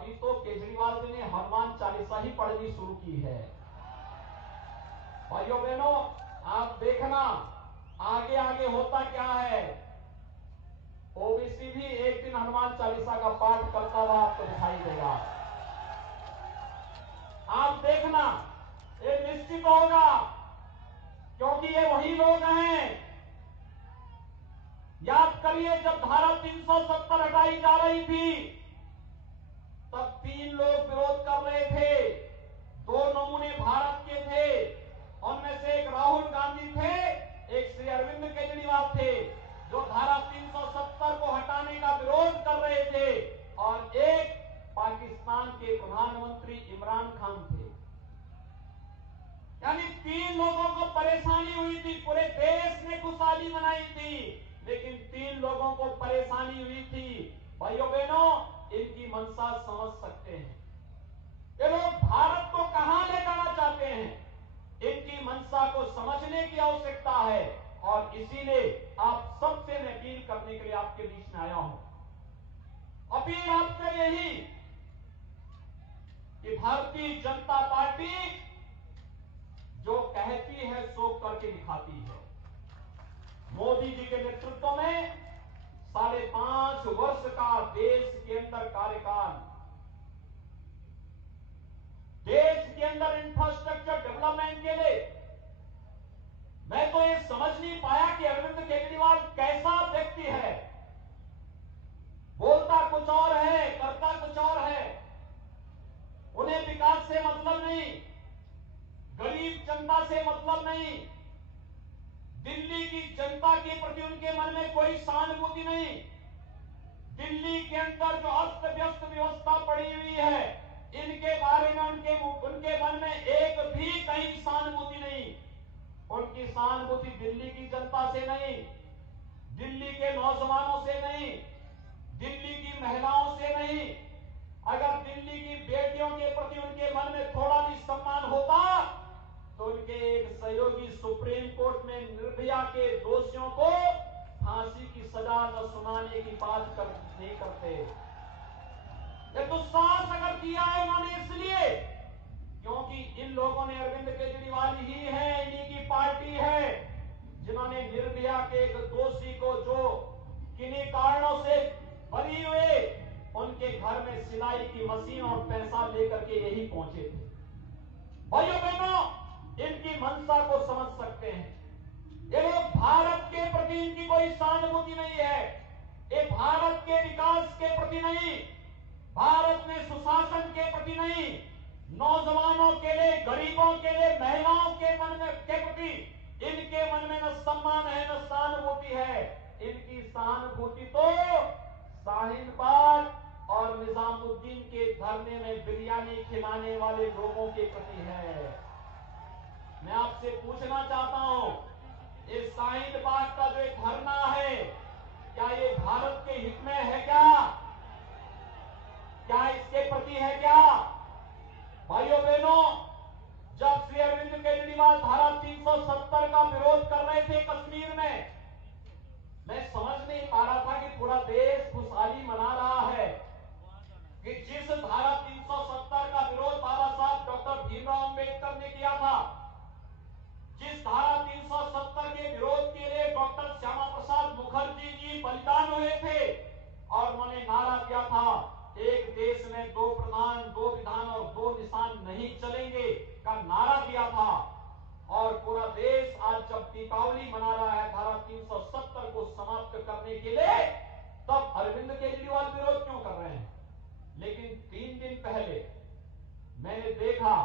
अभी तो केजरीवाल जी ने हनुमान चालीसा ही पढ़नी शुरू की है। भाइयों बहनों, आप देखना आगे आगे होता क्या है। ओबीसी भी एक दिन हनुमान चालीसा का पाठ करता हुआ आपको दिखाई देगा। आप देखना ये निश्चित होगा, क्योंकि ये वही लोग हैं। याद करिए, जब धारा 370 हटाई जा रही थी तब 3 लोग विरोध कर रहे थे। 2 नमूने भारत के थे, उनमें से एक राहुल गांधी थे, एक श्री अरविंद केजरीवाल थे, जो धारा 370 को हटाने का विरोध कर रहे थे, और एक पाकिस्तान के प्रधानमंत्री इमरान खान थे। यानी 3 लोगों को परेशानी हुई थी। पूरे देश ने खुशहाली मनाई थी, लेकिन 3 लोगों को परेशानी हुई थी। भाइयों बहनों, इनकी मंशा समझ सकते हैं। ये लोग भारत को कहां ले जाना चाहते हैं, इनकी मंशा को समझने की आवश्यकता है। और इसीलिए आप सबसे मैं अपील करने के लिए आपके बीच में आया हूं। अपील आपसे यही कि भारतीय जनता पार्टी जो कहती है सो करके दिखाती है। मोदी जी के नेतृत्व में 5.5 वर्ष का देश के अंदर कार्यकाल, देश के अंदर इंफ्रास्ट्रक्चर डेवलपमेंट के लिए मैं तो ये समझ नहीं पाया कि अरविंद केजरीवाल कैसा व्यक्ति है। बोलता कुछ और है, करता कुछ और है। उन्हें विकास से मतलब नहीं, गरीब जनता से मतलब नहीं, दिल्ली की जनता के प्रति उनके मन में कोई सहानुभूति नहीं। दिल्ली के अंदर जो अस्त व्यस्त व्यवस्था पड़ी हुई है, इनके बारे में उनके मन में एक भी कहीं सहानुभूति नहीं। उनकी सहानुभूति दिल्ली की जनता से नहीं, दिल्ली के नौजवानों से नहीं, दिल्ली की महिलाओं से नहीं। अगर दिल्ली की बेटियों के प्रति उनके मन में थोड़ा भी सम्मान होता तो उनके एक सहयोगी सुप्रीम कोर्ट में निर्भया के दोषियों को फांसी की सजा न सुनाने की बात नहीं करते। ये दुस्साहस अगर किया है उन्होंने इसलिए क्योंकि इन लोगों ने, अरविंद केजरीवाल ही है, इन्हीं की पार्टी है, जिन्होंने निर्भया के एक दोषी को, जो किन्हीं कारणों से बरी हुए, उनके घर में सिलाई की मशीन और पैसा लेकर के यही पहुंचे थे। भाइयों बहनों, इनकी मंशा को समझ सकते हैं। ये लोग भारत के प्रति इनकी कोई सहानुभूति नहीं है। ये भारत के विकास के प्रति नहीं, भारत में सुशासन के प्रति नहीं, नौजवानों के लिए, गरीबों के लिए, महिलाओं के मन में के प्रति इनके मन में न सम्मान है न सहानुभूति है। इनकी सहानुभूति तो शाहीन बाग और निजामुद्दीन के धरने में बिरयानी खिलाने वाले लोगों के प्रति है। मैं आपसे पूछना चाहता हूं, ये शाहीन बाग का जो धरना है, क्या ये भारत के हित में है क्या इसके प्रति है क्या? भाइयों बहनों, जब श्री अरविंद केजरीवाल धारा 370 का विरोध कर रहे थे कश्मीर में, मैं समझ नहीं पा रहा था कि पूरा देश खुशहाली मना रहा है कि जिस धारा 370 का विरोध बाबा साहब डॉक्टर भीमराव अंबेडकर ने किया था, जिस धारा 370 के विरोध के लिए डॉक्टर श्यामा प्रसाद मुखर्जी जी बलिदान हुए थे, और उन्होंने नारा दिया था, एक देश में 2 प्रधान, 2 विधान और 2 निशान नहीं चलेंगे का नारा दिया था। और पूरा देश आज जब दीपावली मना रहा है धारा 370 को समाप्त करने के लिए, तब अरविंद केजरीवाल विरोध क्यों कर रहे हैं? लेकिन 3 दिन पहले मैंने देखा,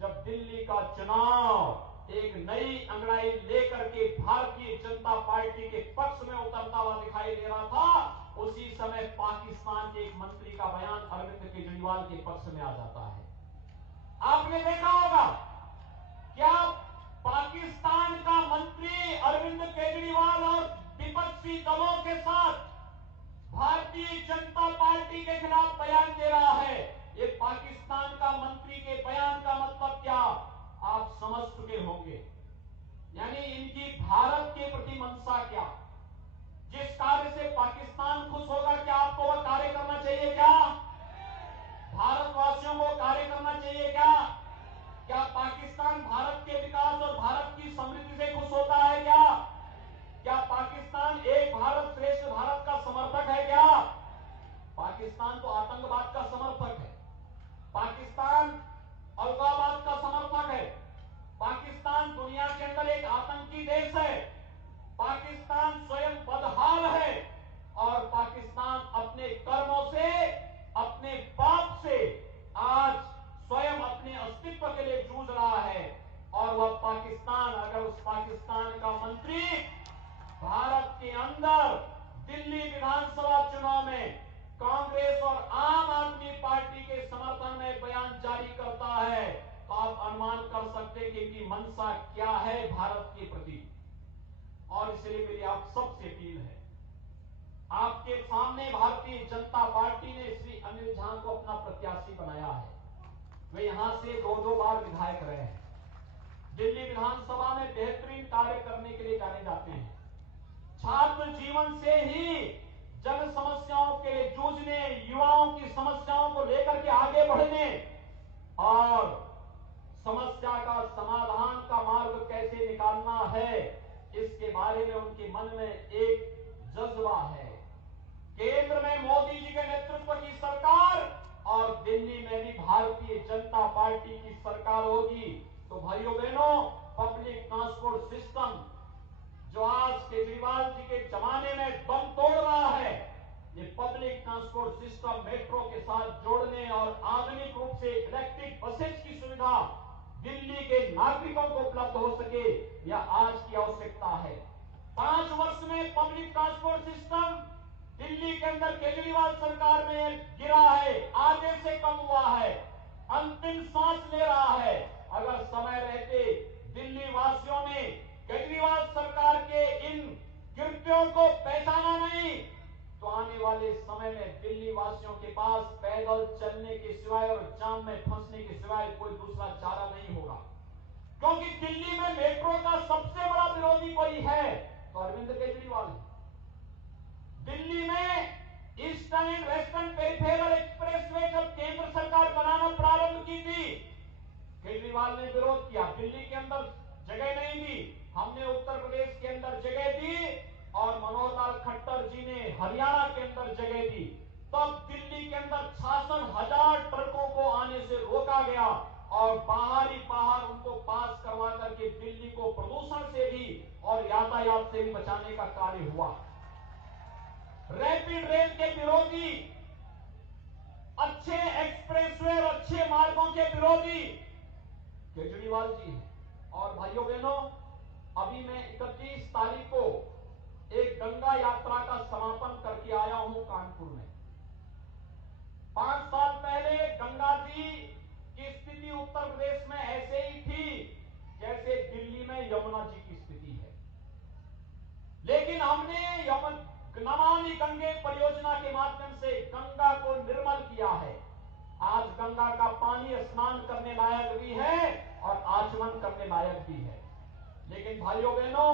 जब दिल्ली का चुनाव एक नई अंगड़ाई लेकर के भारतीय जनता पार्टी के पक्ष में उतरता हुआ दिखाई दे रहा था, उसी समय पाकिस्तान के एक मंत्री का बयान अरविंद केजरीवाल के पक्ष में आ जाता है। आपने देखा होगा, क्या पाकिस्तान का मंत्री अरविंद केजरीवाल और विपक्षी दलों के साथ भारतीय जनता पार्टी के खिलाफ बयान दे रहा है? ये पाकिस्तान का मंत्री के बयान का मतलब क्या आप समझ चुके होंगे। यानी इनकी भारत के प्रति मंशा क्या? जिस कार्य से पाकिस्तान खुश होगा, क्या आपको वह कार्य करना चाहिए क्या? तो आतंकवाद का समर्थक है, पाकिस्तान अलगाववाद का समर्थक है, पाकिस्तान दुनिया के अंदर एक आतंकी देश है, पाकिस्तान स्वयं बदहाल है और पाकिस्तान अपने कर्मों से, अपने पाप से आज स्वयं अपने अस्तित्व के लिए जूझ रहा है। और वह पाकिस्तान, अगर उस पाकिस्तान का मंत्री भारत के अंदर दिल्ली विधानसभा चुनाव में कांग्रेस और आम आदमी पार्टी के समर्थन में बयान जारी करता है, तो आप अनुमान कर सकते हैं कि इनकी मंशा क्या है भारत के प्रति। और इसलिए मेरी आप सबसे अपील है, आपके सामने भारतीय जनता पार्टी ने श्री अनिल झा को अपना प्रत्याशी बनाया है। वे यहां से 2-2 बार विधायक रहे हैं, दिल्ली विधानसभा में बेहतरीन कार्य करने के लिए जाने जाते हैं। छात्र जीवन से ही जन समस्याओं के लिए जूझने, युवाओं की समस्याओं को लेकर के आगे बढ़ने और समस्या का समाधान का मार्ग कैसे निकालना है, इसके बारे में उनके मन में एक जज्बा है। केंद्र में मोदी जी के नेतृत्व की सरकार और दिल्ली में भी भारतीय जनता पार्टी की सरकार होगी, तो भाइयों बहनों, पब्लिक ट्रांसपोर्ट सिस्टम जो आज केजरीवाल जी के जमाने में दम तोड़ रहा है, ये पब्लिक ट्रांसपोर्ट सिस्टम मेट्रो के साथ जोड़ने और आधुनिक रूप से इलेक्ट्रिक बसेज की सुविधा दिल्ली के नागरिकों को उपलब्ध हो सके, यह आज की आवश्यकता है। 5 वर्ष में पब्लिक ट्रांसपोर्ट सिस्टम दिल्ली के अंदर केजरीवाल सरकार में गिरा है, आधे से कम हुआ है, अंतिम सांस ले रहा है। अगर समय रहते दिल्ली वासियों ने केजरीवाल सरकार के इन कृत्यों को पहचाना नहीं, तो आने वाले समय में दिल्ली वासियों के पास पैदल चलने के सिवाय और जाम में फंसने के सिवाय कोई दूसरा चारा नहीं होगा। क्योंकि दिल्ली में मेट्रो का सबसे बड़ा विरोधी कोई है तो अरविंद केजरीवाल है। दिल्ली में eastern and western peripheral expressway जब केंद्र सरकार बनाना प्रारंभ की थी, केजरीवाल ने विरोध किया, दिल्ली के अंदर जगह नहीं दी, हमने उत्तर प्रदेश के अंदर जगह दी और मनोहर लाल खट्टर जी ने हरियाणा के अंदर जगह दी। तब दिल्ली के अंदर 66,000 ट्रकों को आने से रोका गया और बाहर उनको पास करवा करके दिल्ली को प्रदूषण से भी और यातायात से भी बचाने का कार्य हुआ। रैपिड रेल के विरोधी, अच्छे एक्सप्रेसवे और अच्छे मार्गों के विरोधी केजरीवाल जी हैं। और भाइयों बहनों, अभी मैं 31 तारीख को एक गंगा यात्रा का समापन करके आया हूं कानपुर में। 5 साल पहले गंगा जी की स्थिति उत्तर प्रदेश में ऐसे ही थी जैसे दिल्ली में यमुना जी की स्थिति है, लेकिन हमने नमामि गंगे परियोजना के माध्यम से गंगा को निर्मल किया है। आज गंगा का पानी स्नान करने लायक भी है और आचमन करने लायक भी है। लेकिन भाइयों बहनों,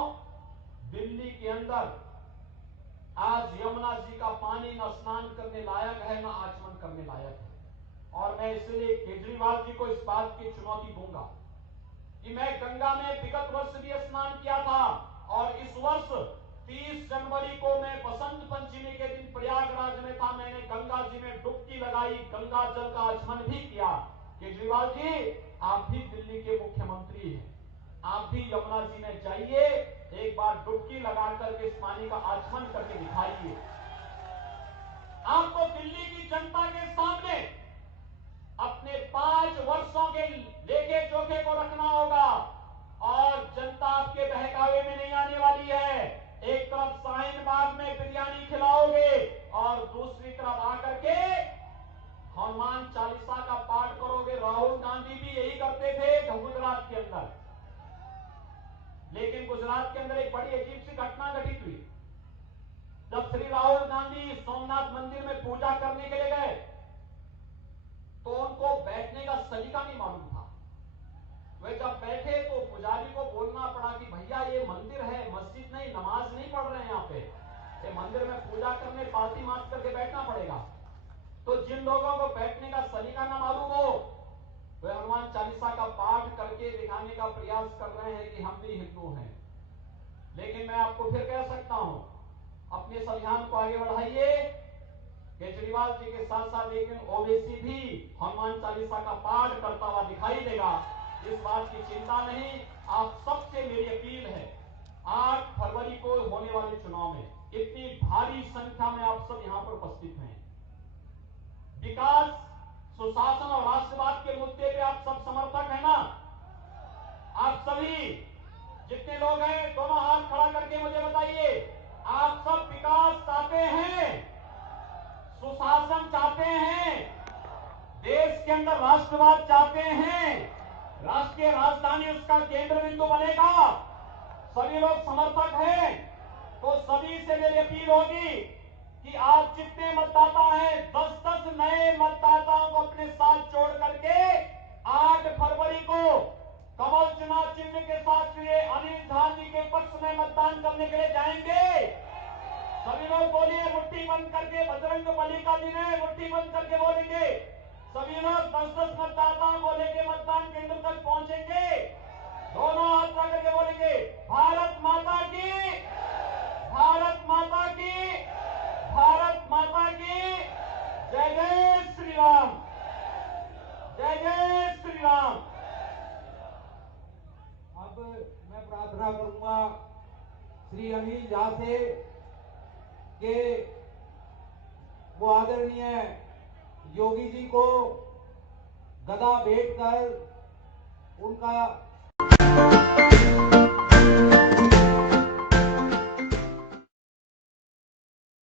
दिल्ली के अंदर आज यमुना जी का पानी न स्नान करने लायक है, न आचमन करने लायक है। और मैं इसलिए केजरीवाल जी को इस बात की चुनौती दूंगा कि मैं गंगा में विगत वर्ष भी स्नान किया था और इस वर्ष 30 जनवरी को मैं बसंत पंचमी के दिन प्रयागराज में था, मैंने गंगा जी में डुबकी लगाई, गंगा जल का आचमन भी किया। केजरीवाल जी, आप भी दिल्ली के मुख्यमंत्री हैं, आप भी यमुना जी में जाइए, एक बार डुबकी लगा करके इस पानी का आचमन करके दिखाइए। आपको दिल्ली की जनता के सामने अपने 5 वर्षों के लेखे जोखे को रखना होगा और जनता आपके बहकावे में नहीं आने वाली है। एक तरफ शाहीन बाग में बिरयानी खिलाओगे और दूसरी तरफ आकर के हनुमान चालीसा का पाठ करोगे। राहुल गांधी भी यही करते थे गुजरात के अंदर। लेकिन गुजरात के अंदर एक बड़ी अजीब सी घटना घटित हुई। जब श्री राहुल गांधी सोमनाथ मंदिर में पूजा करने के लिए गए तो उनको बैठने का सलीका नहीं मालूम था। वे जब बैठे तो पुजारी को बोलना पड़ा कि भैया ये मंदिर है, मस्जिद नहीं, नमाज नहीं पढ़ रहे हैं यहाँ पे, ये मंदिर में पूजा करने पालती मार करके बैठना पड़ेगा। तो जिन लोगों को बैठने का सलीका ना मालूम हो वे हनुमान चालीसा का पाठ करके दिखाने का प्रयास कर रहे हैं कि हम भी हिंदू हैं। लेकिन मैं आपको फिर कह सकता हूं, अपने संविधान को आगे बढ़ाइए, केजरीवाल जी के साथ साथ लेकिन ओवैसी भी हनुमान चालीसा का पाठ करता हुआ दिखाई देगा। इस बात की चिंता नहीं। आप सबसे मेरी अपील है, 8 फरवरी को होने वाले चुनाव में इतनी भारी संख्या में आप सब यहां पर उपस्थित हैं। विकास, सुशासन और राष्ट्रवाद के मुद्दे पे आप सब समर्थक है ना? आप सभी जितने लोग हैं दोनों हाथ खड़ा करके मुझे बताइए, आप सब विकास चाहते हैं, सुशासन चाहते हैं, देश के अंदर राष्ट्रवाद चाहते हैं, राष्ट्रीय राजधानी उसका केंद्र बिंदु बनेगा, सभी लोग समर्थक हैं। तो सभी से मेरी अपील होगी कि आप जितने मतदाता हैं 10-10 नए मतदाताओं को अपने साथ जोड़ करके 8 फरवरी को कमल चुनाव चिन्ह के साथ श्री अनिल झा जी के पक्ष में मतदान करने के लिए जाएंगे। सभी लोग बोलिए, मुट्ठी बंद करके, बजरंग बली का दिन है, मुट्ठी बंद करके बोलेंगे। सभी लोग 10-10 मतदाताओं को लेकर मतदान केंद्र तक पहुंचेंगे, दोनों हाथ पकड़ करके बोलेंगे, भारत माता की, भारत माता की, भारत माता की, जय जय श्री राम, जय जय श्री राम। अब मैं प्रार्थना करूंगा श्री अनिल झा से कि वो आदरणीय योगी जी को गदा भेंट कर उनका